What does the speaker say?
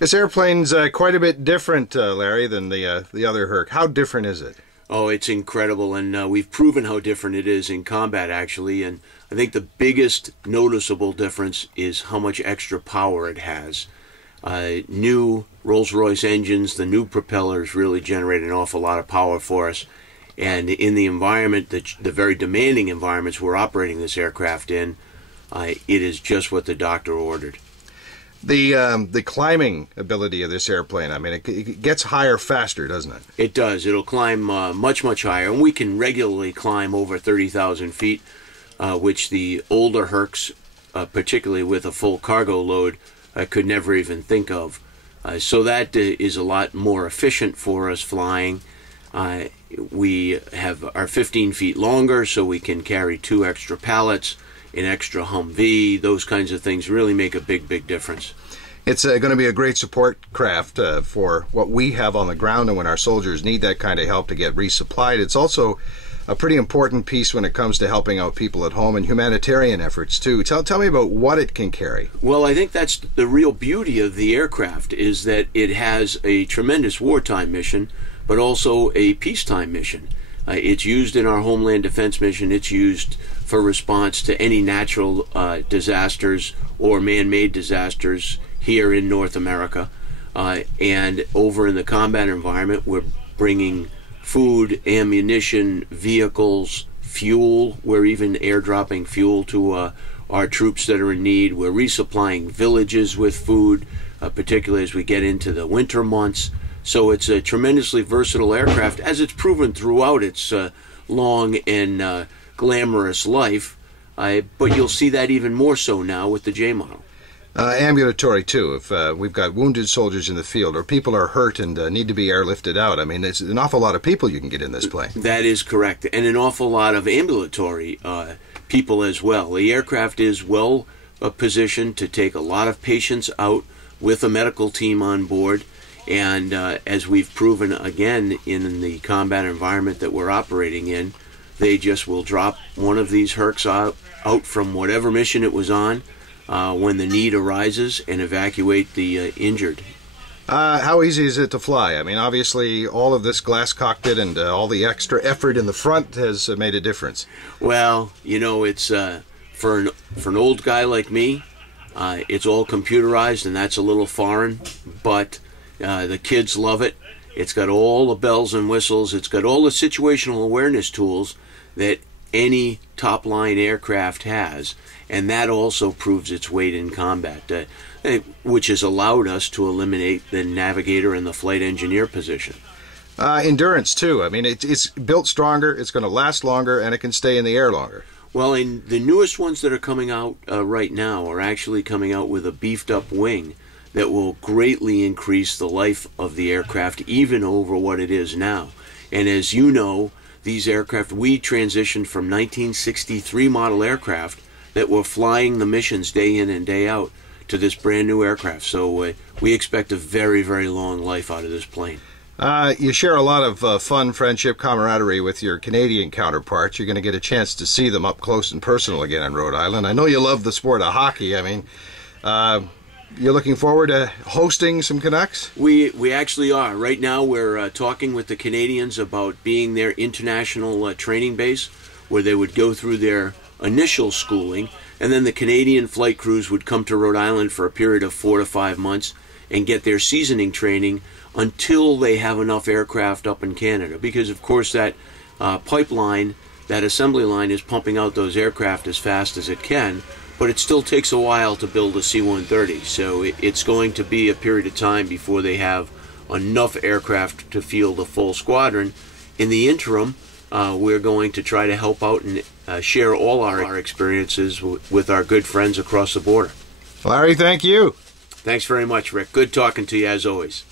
This airplane's quite a bit different, Larry, than the other Herc. How different is it? Oh, it's incredible, and we've proven how different it is in combat, actually. And I think the biggest noticeable difference is how much extra power it has. New Rolls-Royce engines, the new propellers really generate an awful lot of power for us. And in the environment, the very demanding environments we're operating this aircraft in, it is just what the doctor ordered. The climbing ability of this airplane, I mean, it gets higher faster, doesn't it? It does. It'll climb much, much higher. And we can regularly climb over 30,000 feet, which the older Hercs, particularly with a full cargo load, could never even think of. So that is a lot more efficient for us flying. We are 15 feet longer, so we can carry 2 extra pallets, an extra Humvee. Those kinds of things really make a big, big difference. It's going to be a great support craft for what we have on the ground, and when our soldiers need that kind of help to get resupplied. It's also a pretty important piece when it comes to helping out people at home and humanitarian efforts too. Tell me about what it can carry. Well, I think that's the real beauty of the aircraft, is that it has a tremendous wartime mission, but also a peacetime mission. It's used in our Homeland Defense mission. It's used for response to any natural disasters or man-made disasters here in North America. And over in the combat environment, we're bringing food, ammunition, vehicles, fuel. We're even airdropping fuel to our troops that are in need. We're resupplying villages with food, particularly as we get into the winter months. So it's a tremendously versatile aircraft, as it's proven throughout its long and glamorous life. But you'll see that even more so now with the J model. Ambulatory too. If we've got wounded soldiers in the field, or people are hurt and need to be airlifted out, I mean, there's an awful lot of people you can get in this plane. That is correct, and an awful lot of ambulatory people as well. The aircraft is well positioned to take a lot of patients out with a medical team on board. And as we've proven again in the combat environment that we're operating in, they just will drop one of these Hercs out from whatever mission it was on when the need arises and evacuate the injured. How easy is it to fly? I mean, obviously all of this glass cockpit and all the extra effort in the front has made a difference. Well, you know, it's for an old guy like me, it's all computerized, and that's a little foreign, but the kids love it. It's got all the bells and whistles. It's got all the situational awareness tools that any top-line aircraft has, and that also proves its weight in combat, which has allowed us to eliminate the navigator and the flight engineer position. Endurance, too. I mean, it's built stronger, it's going to last longer, and it can stay in the air longer. Well, and the newest ones that are coming out right now are actually coming out with a beefed-up wing that will greatly increase the life of the aircraft, even over what it is now. And as you know, these aircraft, we transitioned from 1963 model aircraft that were flying the missions day in and day out to this brand new aircraft. So we expect a very, very long life out of this plane. You share a lot of fun, friendship, camaraderie with your Canadian counterparts. You're going to get a chance to see them up close and personal again in Rhode Island. I know you love the sport of hockey. I mean, you're looking forward to hosting some Canucks? We actually are. Right now we're talking with the Canadians about being their international training base, where they would go through their initial schooling, and then the Canadian flight crews would come to Rhode Island for a period of 4 to 5 months and get their seasoning training until they have enough aircraft up in Canada. Because of course that pipeline, that assembly line, is pumping out those aircraft as fast as it can, but it still takes a while to build a C-130, so it's going to be a period of time before they have enough aircraft to field a full squadron. In the interim, we're going to try to help out and share all our experiences with our good friends across the border. Larry, thank you. Thanks very much, Rick. Good talking to you as always.